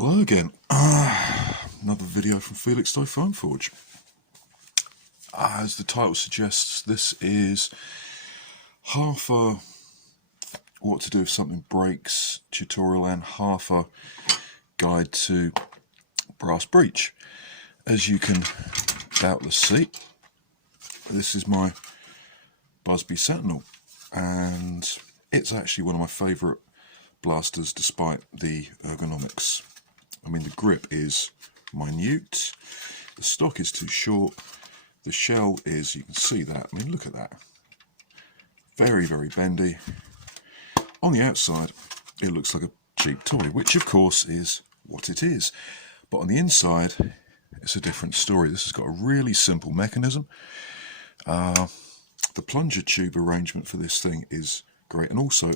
Hello again. Another video from Felix Foam Forge. As the title suggests, this is half a what to do if something breaks tutorial and half a guide to brass breech. As you can doubtless see, this is my Buzzbee Sentinel, and it's actually one of my favourite blasters despite the ergonomics. I mean, the grip is minute, the stock is too short, the shell is, you can see that, I mean look at that, very very bendy. On the outside it looks like a cheap toy, which of course is what it is, but on the inside it's a different story. This has got a really simple mechanism. The plunger tube arrangement for this thing is great, and also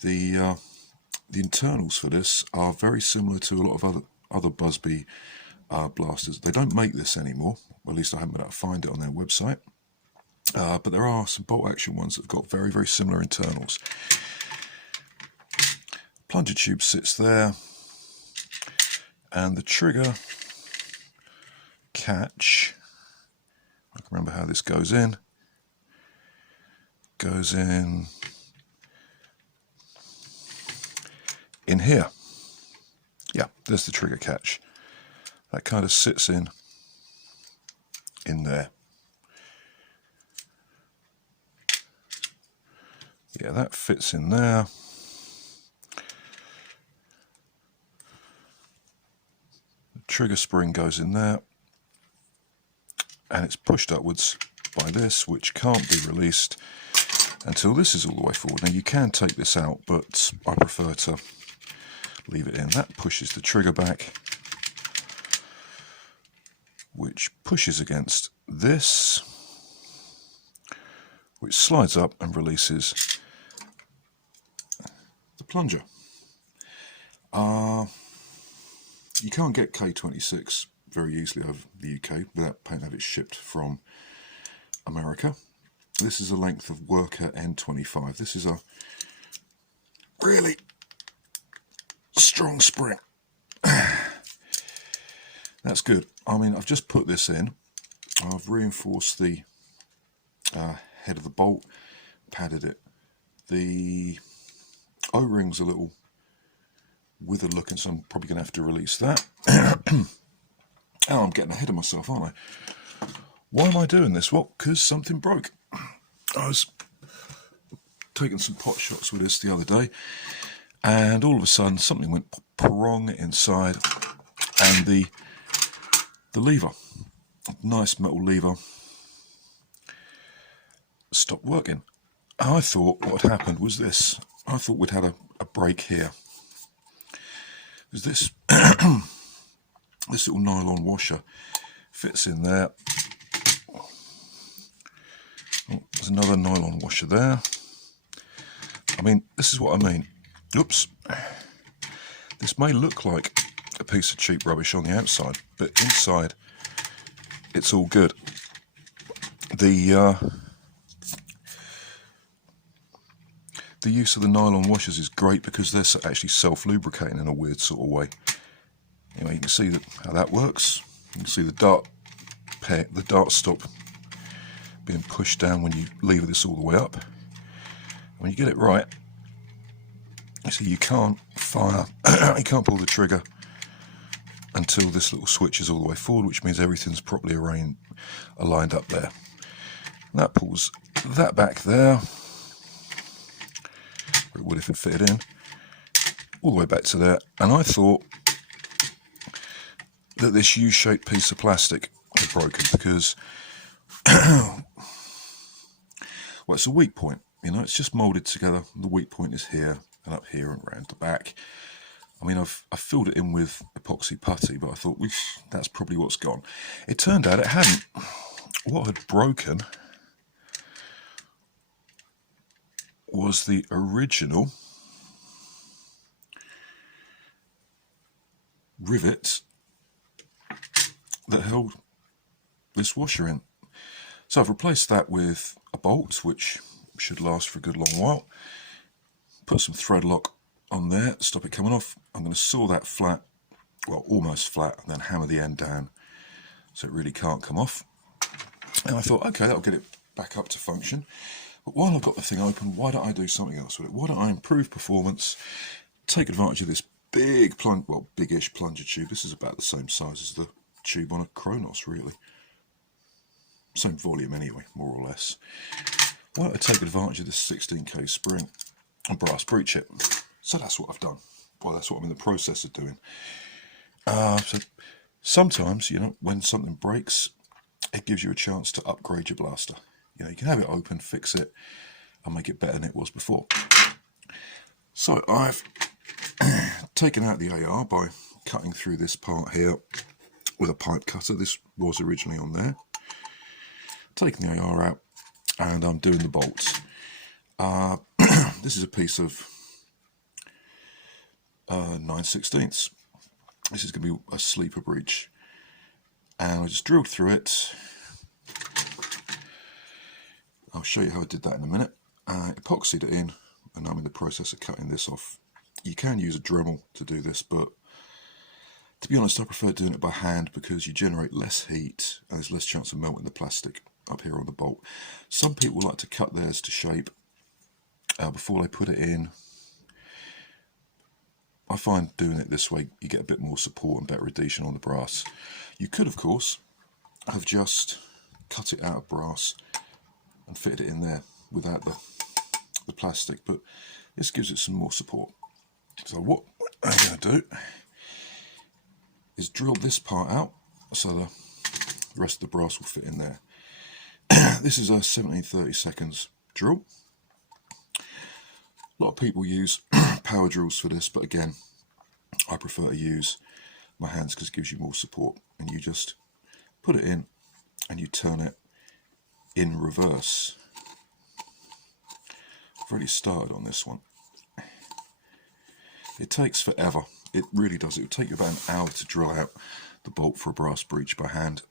the internals for this are very similar to a lot of other Buzzbee blasters. They don't make this anymore, or at least I haven't been able to find it on their website, but there are some bolt action ones that have got very very similar internals. Plunger tube sits there, and the trigger catch, I can remember how this goes in here. Yeah, there's the trigger catch. That kind of sits in there. Yeah, that fits in there. The trigger spring goes in there, and it's pushed upwards by this, which can't be released until this is all the way forward. Now you can take this out, but I prefer to leave it in. That pushes the trigger back, which pushes against this, which slides up and releases the plunger. You can't get K26 very easily over the UK without having it shipped from America. This is a length of Worker N25. This is a really strong spring. That's good. I mean, I've just put this in. I've reinforced the head of the bolt, padded it. The O-ring's a little withered looking, so I'm probably going to have to release that. Oh, I'm getting ahead of myself, aren't I? Why am I doing this? Well, because something broke. I was taking some pot shots with this the other day, and all of a sudden something went prong inside, and the lever, nice metal lever, stopped working. I thought what had happened was this. I thought we'd had a break here. Because this this little nylon washer fits in there. Oh, there's another nylon washer there. I mean, this is what I mean. Oops. This may look like a piece of cheap rubbish on the outside, but inside it's all good. The use of the nylon washers is great because they're actually self-lubricating in a weird sort of way. Anyway, you can see how that works. You can see the dart stop being pushed down when you lever this all the way up. When you get it right, you see you can't fire, you can't pull the trigger until this little switch is all the way forward, which means everything's properly aligned up there. And that pulls that back there. It would if it fitted in, all the way back to there. And I thought that this U-shaped piece of plastic had broken because, well, it's a weak point. You know, it's just moulded together. The weak point is here and up here and round the back. I mean, I've filled it in with epoxy putty, but I thought that's probably what's gone. It turned out it hadn't. What had broken was the original rivet that held this washer in. So I've replaced that with a bolt, which should last for a good long while. Put some thread lock on there, stop it coming off. I'm going to saw that flat, well, almost flat, and then hammer the end down so it really can't come off. And I thought, okay, that'll get it back up to function. But while I've got the thing open, why don't I do something else with it? Why don't I improve performance, take advantage of this big plunge, well, big-ish plunger tube. This is about the same size as the tube on a Kronos, really. Same volume anyway, more or less. Why don't I take advantage of this 16K spring and brass breech it? So that's what I've done. Well, that's what I'm in the process of doing. So sometimes, you know, when something breaks, it gives you a chance to upgrade your blaster. You know, you can have it open, fix it, and make it better than it was before. So I've taken out the AR by cutting through this part here with a pipe cutter. This was originally on there. Taking the AR out, and I'm doing the bolts. This is a piece of 9/16. This is going to be a sleeper breech. And I just drilled through it. I'll show you how I did that in a minute. Epoxied it in, and I'm in the process of cutting this off. You can use a Dremel to do this, but to be honest, I prefer doing it by hand because you generate less heat and there's less chance of melting the plastic up here on the bolt. Some people like to cut theirs to shape before they put it in. I find doing it this way, you get a bit more support and better adhesion on the brass. You could, of course, have just cut it out of brass and fitted it in there without the plastic, but this gives it some more support. So what I'm going to do is drill this part out so the rest of the brass will fit in there. This is a 17-30 seconds drill. A lot of people use power drills for this, but again, I prefer to use my hands because it gives you more support. And you just put it in and you turn it in reverse. I've already started on this one. It takes forever. It really does. It would take you about an hour to drill out the bolt for a brass breech by hand.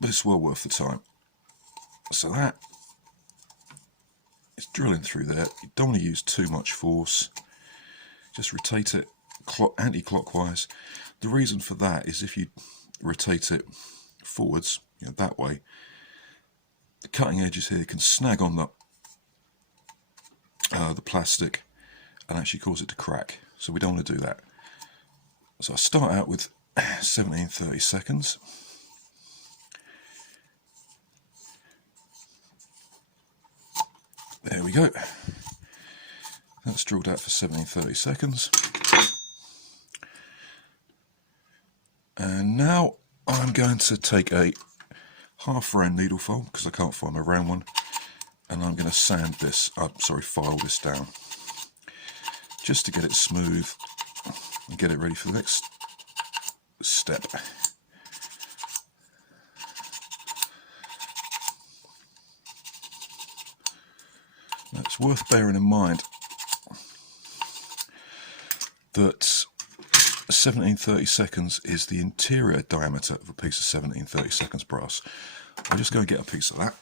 But it's well worth the time. So that is drilling through there. You don't want to use too much force. Just rotate it anti-clockwise. The reason for that is if you rotate it forwards, you know, that way, the cutting edges here can snag on the plastic and actually cause it to crack. So we don't want to do that. So I start out with 17-30 seconds. There we go. That's drilled out for 17-30 seconds. And now I'm going to take a half round needle file because I can't find my round one, and I'm going to sand this, file this down just to get it smooth and get it ready for the next step. Now, it's worth bearing in mind that 17-30 seconds is the interior diameter of a piece of 17-30 seconds brass. I'm just going to get a piece of that.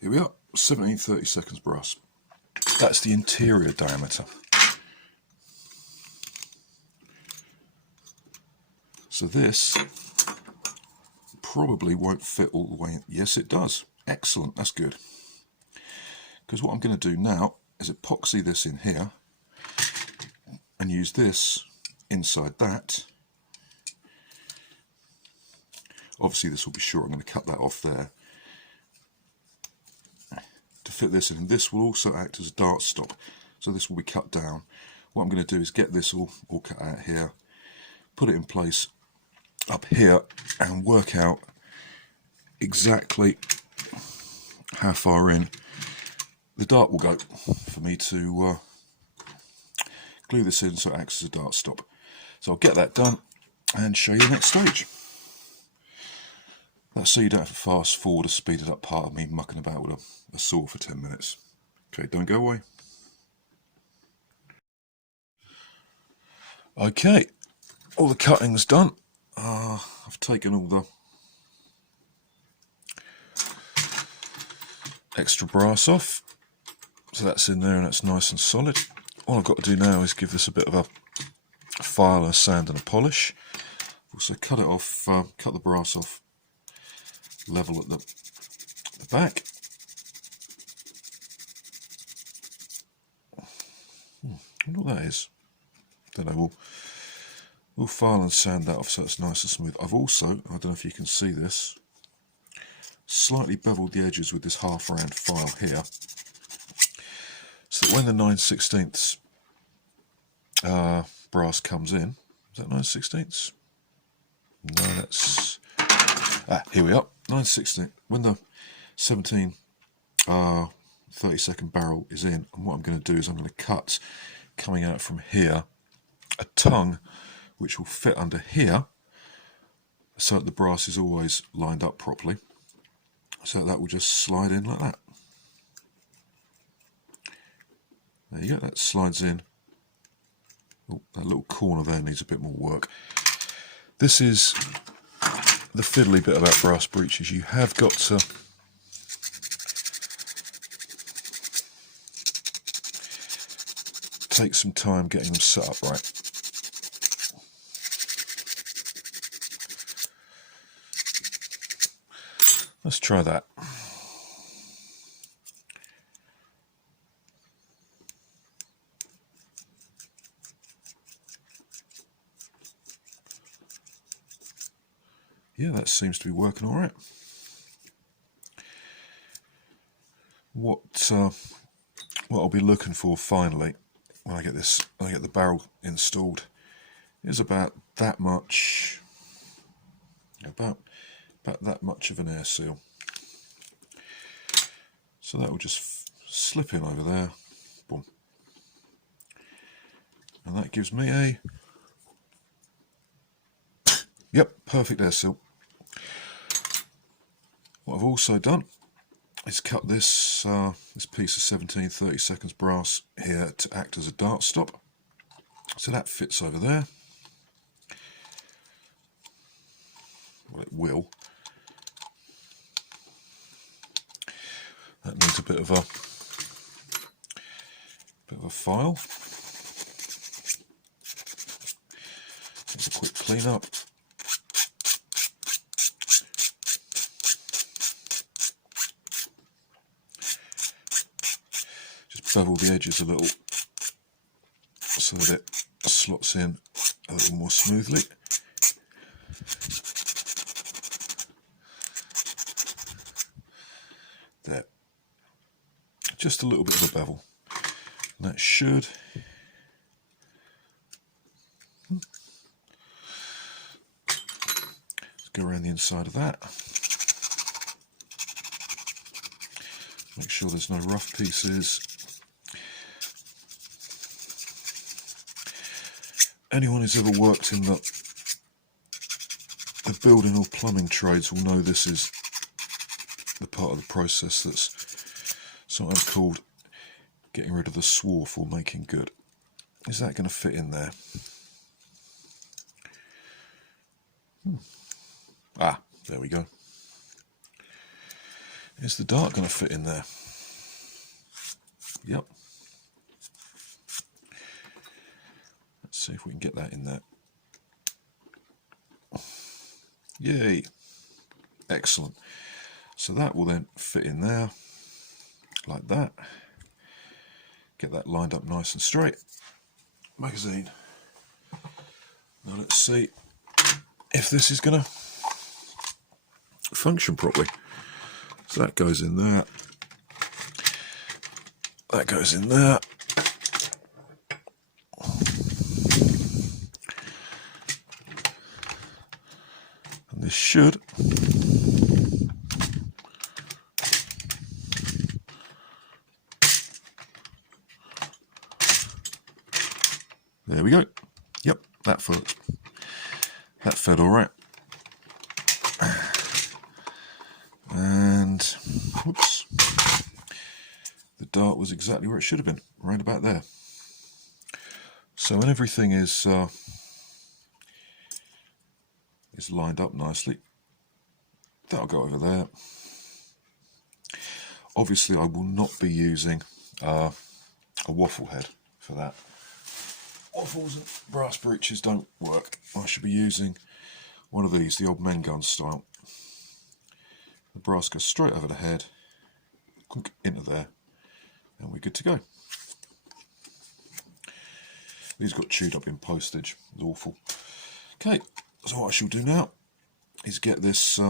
Here we are, 17-30 seconds brass. That's the interior diameter. So this probably won't fit all the way in. Yes, it does. Excellent, that's good. Because what I'm going to do now is epoxy this in here and use this inside that. Obviously this will be short, I'm going to cut that off there. To fit this in, and this will also act as a dart stop. So this will be cut down. What I'm going to do is get this all cut out here, put it in place up here and work out exactly how far in the dart will go for me to glue this in so it acts as a dart stop. So I'll get that done and show you the next stage. That's so you don't have to fast forward or speed it up part of me mucking about with a saw for 10 minutes. Okay, don't go away. Okay, all the cutting's done. I've taken all the extra brass off, so that's in there and it's nice and solid. All I've got to do now is give this a bit of a file, a sand and a polish. Also cut it off, cut the brass off level at the back. I wonder what that is. Don't know. We'll file and sand that off so it's nice and smooth. I've also, I don't know if you can see this, slightly beveled the edges with this half round file here, so that when the 9/16 brass comes in, is that 9/16? No, that's, here we are, 9/16. When the 17 30-second barrel is in, and what I'm going to do is I'm going to cut, coming out from here, a tongue which will fit under here, so that the brass is always lined up properly. So that will just slide in like that. There you go, that slides in. Oh, that little corner there needs a bit more work. This is the fiddly bit about brass breeches. You have got to take some time getting them set up right. Let's try that. Yeah, that seems to be working all right. What I'll be looking for finally, when I get the barrel installed, is about that much, about that much of an air seal. So that will just slip in over there, boom, and that gives me a yep, perfect air seal. What I've also done is cut this this piece of 17 30-seconds brass here to act as a dart stop. So that fits over there. Well, it will. That needs a bit of a file. Needs a quick clean up. Bevel the edges a little so that it slots in a little more smoothly. There. Just a little bit of a bevel. And that should let's go around the inside of that. Make sure there's no rough pieces. Anyone who's ever worked in the building or plumbing trades will know this is the part of the process that's sometimes called getting rid of the swarf or making good. Is that going to fit in there? Ah, there we go. Is the dart going to fit in there? Yep. See if we can get that in there. Yay! Excellent. So that will then fit in there, like that. Get that lined up nice and straight. Magazine. Now let's see if this is going to function properly. So that goes in there. That goes in there. This should there we go. Yep, that fed all right. And whoops, the dart was exactly where it should have been, right about there. So when everything is lined up nicely, that'll go over there. Obviously I will not be using a waffle head for that. Waffles and brass breeches don't work. I should be using one of these, the old men gun style. The brass goes straight over the head, into there, and we're good to go. These got chewed up in postage. It's awful. Okay, so what I shall do now is get this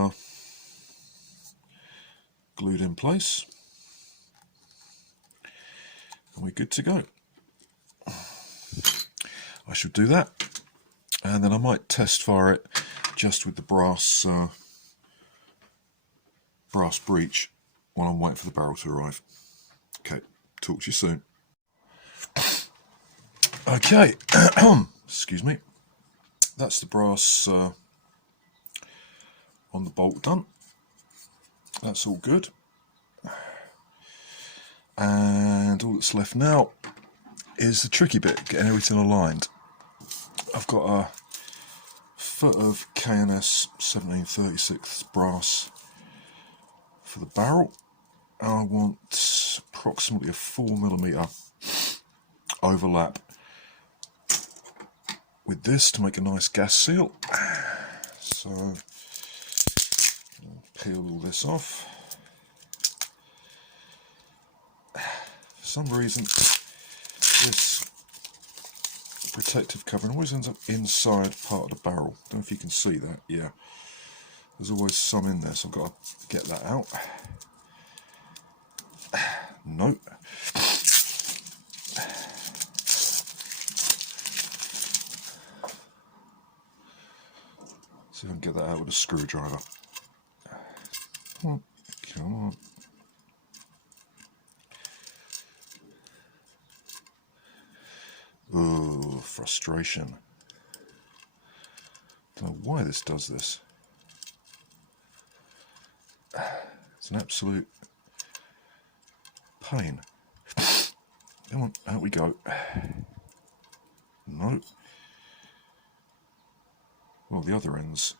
glued in place, and we're good to go. I shall do that, and then I might test fire it just with the brass breech while I'm waiting for the barrel to arrive. Okay, talk to you soon. Okay, excuse me. That's the brass on the bolt done. That's all good. And all that's left now is the tricky bit, getting everything aligned. I've got a foot of K&S 1736 brass for the barrel. I want approximately a 4mm overlap with this to make a nice gas seal. So I'll peel all this off. For some reason this protective covering always ends up inside part of the barrel. Don't know if you can see that. Yeah, there's always some in there, so I've got to get that out. Nope. See if I can get that out with a screwdriver. Come on. Oh, frustration. Don't know why this does this. It's an absolute pain. Come on, out we go. No. Well, the other end's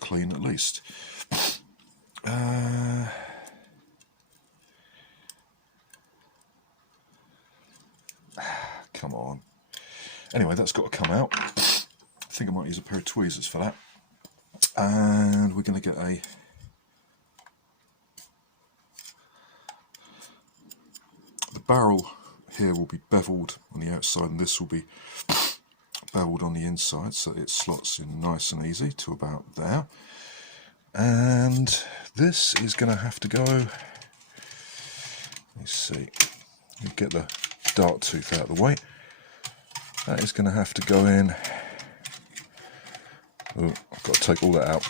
clean at least. Come on. Anyway, that's got to come out. I think I might use a pair of tweezers for that. And we're going to get the barrel here will be beveled on the outside, and this will be beveled on the inside, so it slots in nice and easy to about there. And this is going to have to go, let's see, get the dart tooth out of the way. That is going to have to go in. Oh, I've got to take all that out.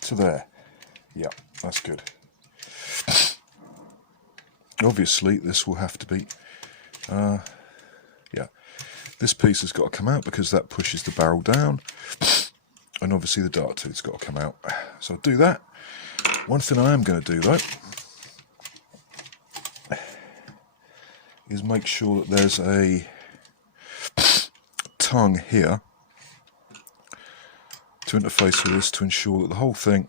To there. Yeah, that's good. Obviously this will have to be yeah, this piece has got to come out because that pushes the barrel down, and obviously the dart tooth's got to come out, so I'll do that. One thing I am going to do though is make sure that there's a tongue here to interface with this to ensure that the whole thing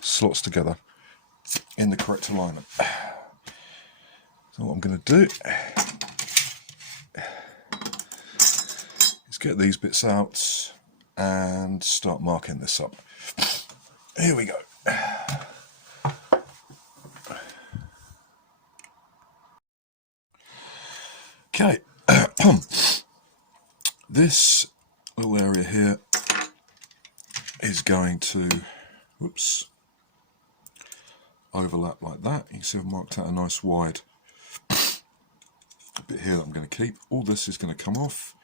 slots together in the correct alignment. So what I'm going to do is get these bits out and start marking this up. Here we go. Okay, this little area here is going to, whoops, overlap like that. You can see I've marked out a nice wide bit here that I'm going to keep. All this is going to come off.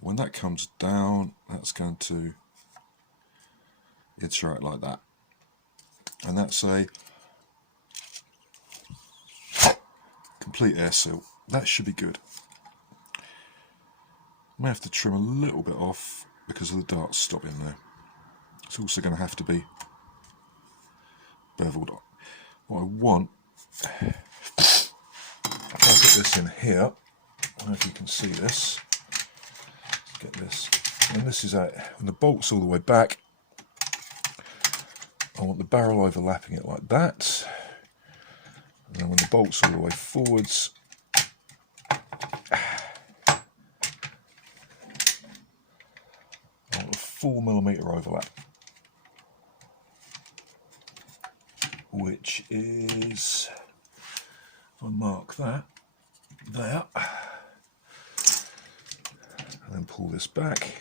When that comes down, that's going to insert like that. And that's a complete air seal. That should be good. I may have to trim a little bit off because of the darts stopping there. It's also going to have to be beveled. What I want, if I put this in here, I don't know if you can see this. Let's get this. And this is out, when the bolt's all the way back, I want the barrel overlapping it like that. And then when the bolt's all the way forwards, I want a 4mm overlap, which is, if I mark that there, and then pull this back.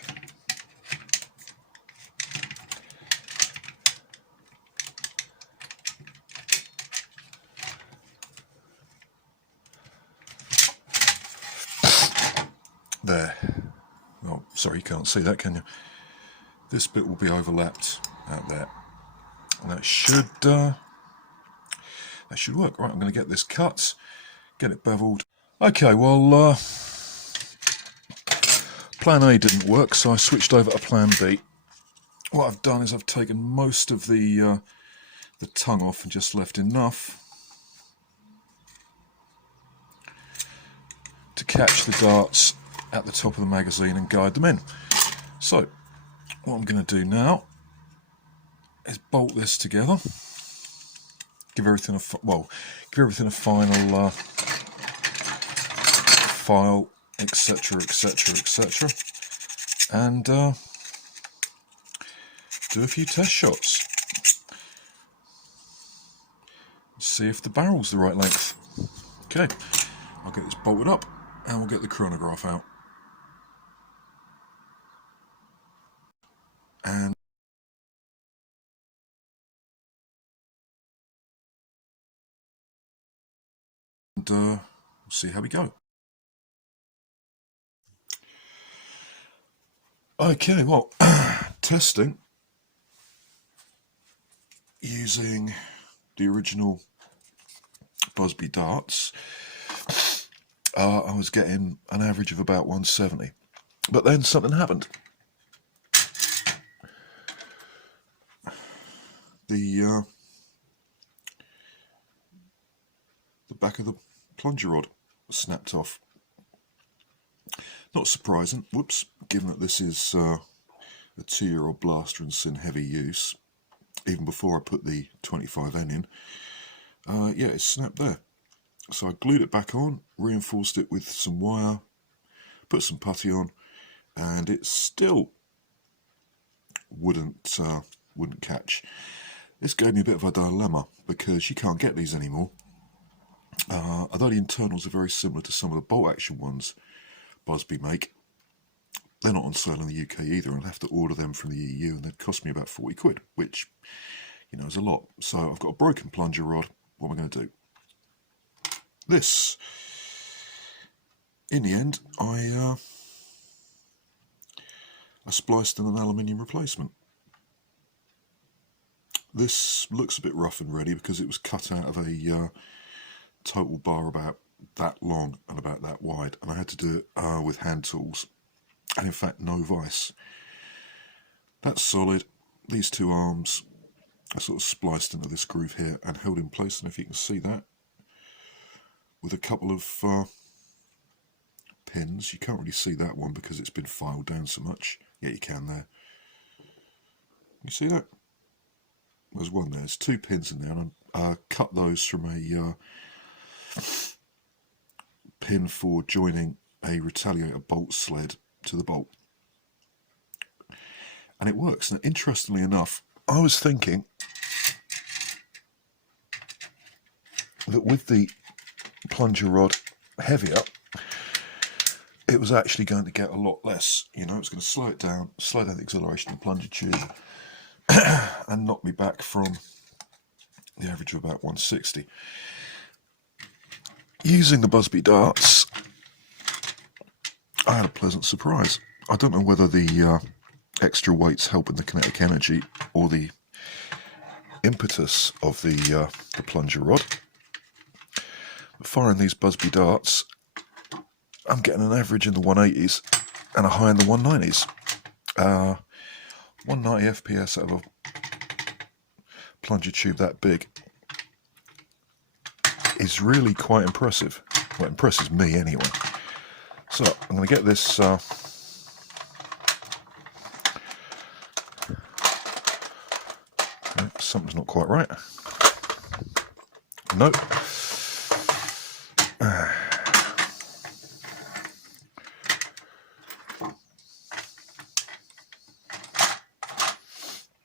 There. Oh, sorry, you can't see that, can you? This bit will be overlapped out there, and that should work. Right, I'm going to get this cut, get it beveled. Okay, well, plan A didn't work, so I switched over to plan B. What I've done is I've taken most of the tongue off and just left enough to catch the darts at the top of the magazine and guide them in. So what I'm going to do now is bolt this together, give everything a final file, etc, etc, etc, and do a few test shots. See if the barrel's the right length. Okay, I'll get this bolted up and we'll get the chronograph out. And we'll see how we go. Okay, well, testing using the original Buzzbee darts, I was getting an average of about 170, but then something happened. The back of the plunger rod snapped off. Not surprising, whoops, given that this is a 2-year-old blaster and in heavy use. Even before I put the 25N in, yeah, it snapped there. So I glued it back on, reinforced it with some wire, put some putty on, and it still wouldn't catch. This gave me a bit of a dilemma because you can't get these anymore. Although the internals are very similar to some of the bolt action ones Buzzbee make, they're not on sale in the UK either, and I'll have to order them from the EU, and they'd cost me about 40 quid, which, you know, is a lot. So I've got a broken plunger rod. What am I going to do? This, in the end, I spliced in an aluminium replacement. This looks a bit rough and ready because it was cut out of a total bar about that long and about that wide, and I had to do it with hand tools, and in fact no vise. That's solid. These two arms are sort of spliced into this groove here and held in place, and if you can see that, with a couple of pins. You can't really see that one because it's been filed down so much. Yeah, you can there. You see that? There's one there. There's 2 pins in there, and I cut those from a pin for joining a retaliator bolt sled to the bolt. And it works. And interestingly enough, I was thinking that with the plunger rod heavier, it was actually going to get a lot less. You know, it's going to slow down the acceleration of the plunger tube and knock me back from the average of about 160. Using the Buzzbee darts, I had a pleasant surprise. I don't know whether the extra weight's helping the kinetic energy or the impetus of the plunger rod. But firing these Buzzbee darts, I'm getting an average in the 180s and a high in the 190s. 190 FPS out of a plunger tube that big is really quite impressive. Well, it impresses me anyway. So I'm going to get this something's not quite right. Nope.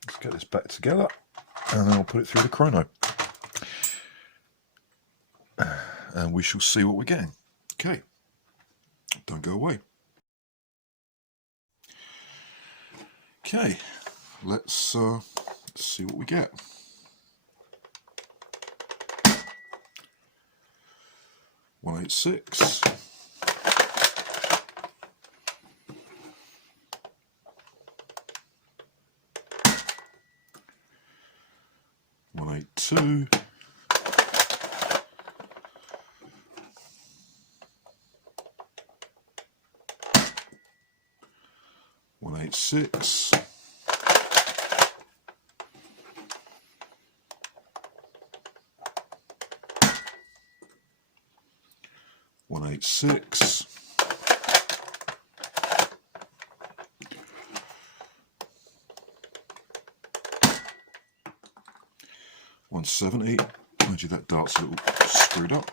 Let's get this back together and then I'll put it through the chrono. And we shall see what we're getting. Okay, don't go away. Okay, let's see what we get. $186. $182. $186. $186. $170. Mind you, that dart's a little screwed up.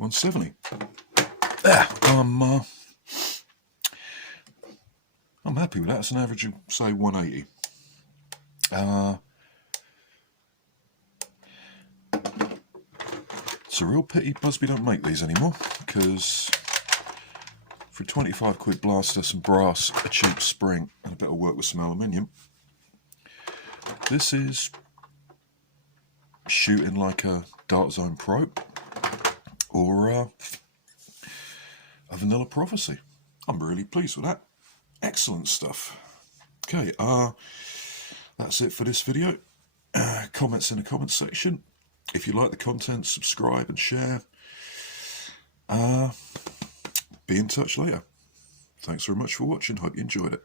$170. There. I'm happy with that. It's an average of, say, 180. It's a real pity Buzzbee don't make these anymore, because for 25 quid blaster, some brass, a cheap spring, and a bit of work with some aluminium, this is shooting like a Dart Zone Pro or a Vanilla Prophecy. I'm really pleased with that. Excellent stuff. Okay, that's it for this video. Comments in the comments section. If you like the content, subscribe and share. Be in touch later. Thanks very much for watching. Hope you enjoyed it.